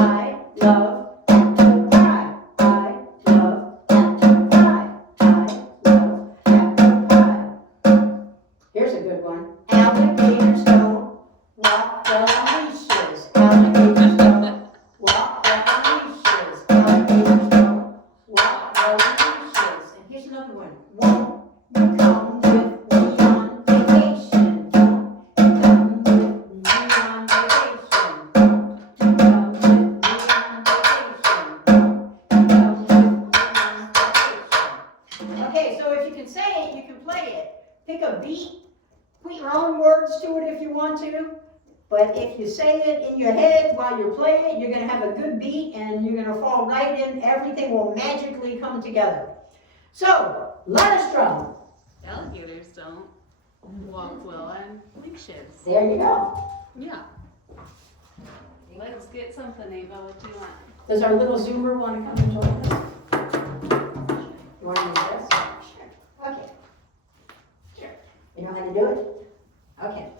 love apple pie. I love apple pie. I love apple pie. Here's a good one. Alligators don't walk well on leashes. Alligators don't walk well on leashes. Alligators don't walk well on leashes. And here's another one. Won't you come with me on vacation? Won't you come with me on vacation? Won't you come with me on vacation? Won't you come with me on vacation? Okay, so if you can say it, you can play it. Pick a beat. Put your own words to it if you want to. But if you say it in your head while you're playing it, you're going to have a good beat and you're going to fall right in. Everything will magically come together. So, let us drum. Alligators don't walk well on leashes. There you go. Yeah. Let's get something, Ava. What do you want? Does our little Zoomer want to come and join us? You want to use this? Sure. Okay. Sure. You know how to do it? Okay.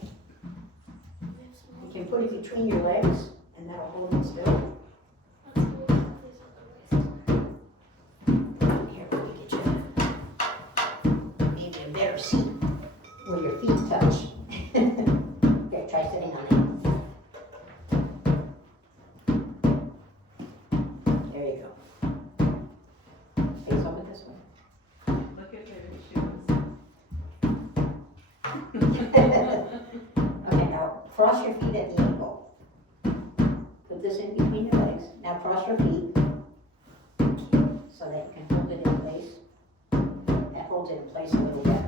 You can put it between your legs, and that'll hold it still. Here, let me get you maybe a better seat where your feet touch. Okay, try sitting on it. There you go. Face over this way. Look at their shoes. Okay, now cross your feet at the ankle. Put this in between your legs. Now cross your feet so that you can hold it in place. That holds it in place a little better.